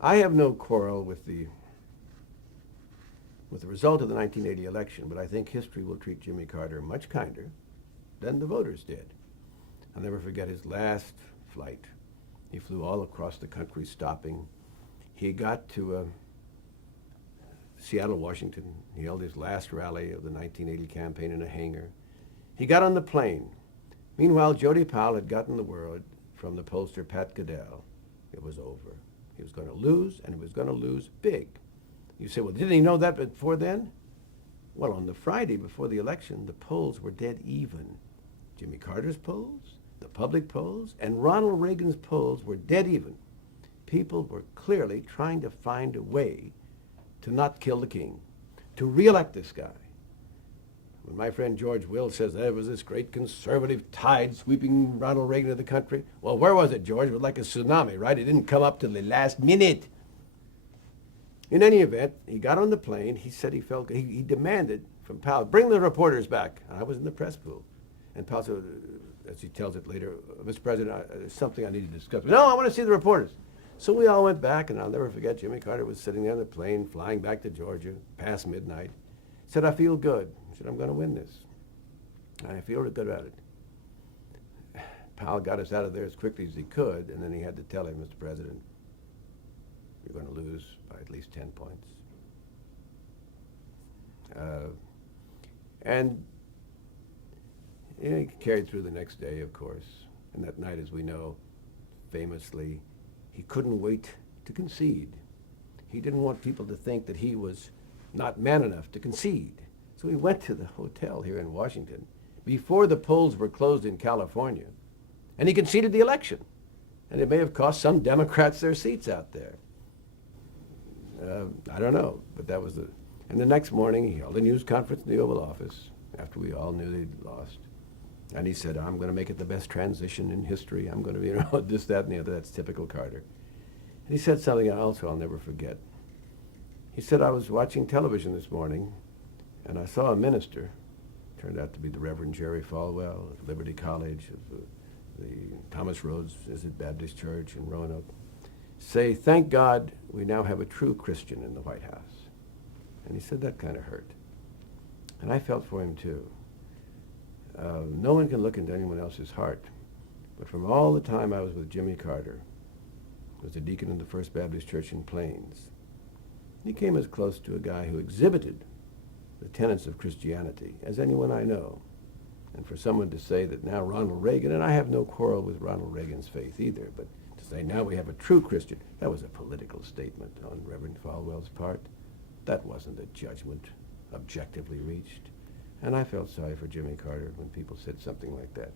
I have no quarrel with the result of the 1980 election, but I think history will treat Jimmy Carter much kinder than the voters did. I'll never forget his last flight. He flew all across the country stopping. He got to Seattle, Washington. He held his last rally of the 1980 campaign in a hangar. He got on the plane. Meanwhile, Jody Powell had gotten the word from the pollster Pat Goodell. It was over. He was going to lose, and he was going to lose big. You say, well, didn't he know that before then? Well, on the Friday before the election, the polls were dead even. Jimmy Carter's polls, the public polls, and Ronald Reagan's polls were dead even. People were clearly trying to find a way to not kill the king, to reelect this guy. When my friend George Will says there was this great conservative tide sweeping Ronald Reagan to the country, well, where was it, George? It was like a tsunami, right? It didn't come up till the last minute. In any event, he got on the plane. He said he demanded from Powell, bring the reporters back. And I was in the press pool. And Powell said, as he tells it later, Mr. President, there's something I need to discuss. No, I want to see the reporters. So we all went back, and I'll never forget, Jimmy Carter was sitting there on the plane, flying back to Georgia, past midnight. He said, I feel good. He said, I'm going to win this. I feel good about it. Powell got us out of there as quickly as he could, and then he had to tell him, Mr. President, you're going to lose by at least 10 points. And he carried through the next day, of course. And that night, as we know, famously, he couldn't wait to concede. He didn't want people to think that he was not man enough to concede. So he went to the hotel here in Washington before the polls were closed in California, and he conceded the election. And it may have cost some Democrats their seats out there. I don't know, but that was the... And the next morning, he held a news conference in the Oval Office after we all knew they'd lost. And he said, I'm going to make it the best transition in history. I'm going to be, this, that, and the other. That's typical Carter. And he said something else I'll never forget. He said, I was watching television this morning, and I saw a minister, turned out to be the Reverend Jerry Falwell of Liberty College, of the Thomas Rhodes Baptist Church in Roanoke, say, thank God we now have a true Christian in the White House. And he said that kind of hurt. And I felt for him too. No one can look into anyone else's heart, but from all the time I was with Jimmy Carter, who was a deacon in the First Baptist Church in Plains, he came as close to a guy who exhibited the tenets of Christianity as anyone I know. And for someone to say that now Ronald Reagan, and I have no quarrel with Ronald Reagan's faith either, but to say now we have a true Christian, that was a political statement on Reverend Falwell's part. That wasn't a judgment objectively reached. And I felt sorry for Jimmy Carter when people said something like that.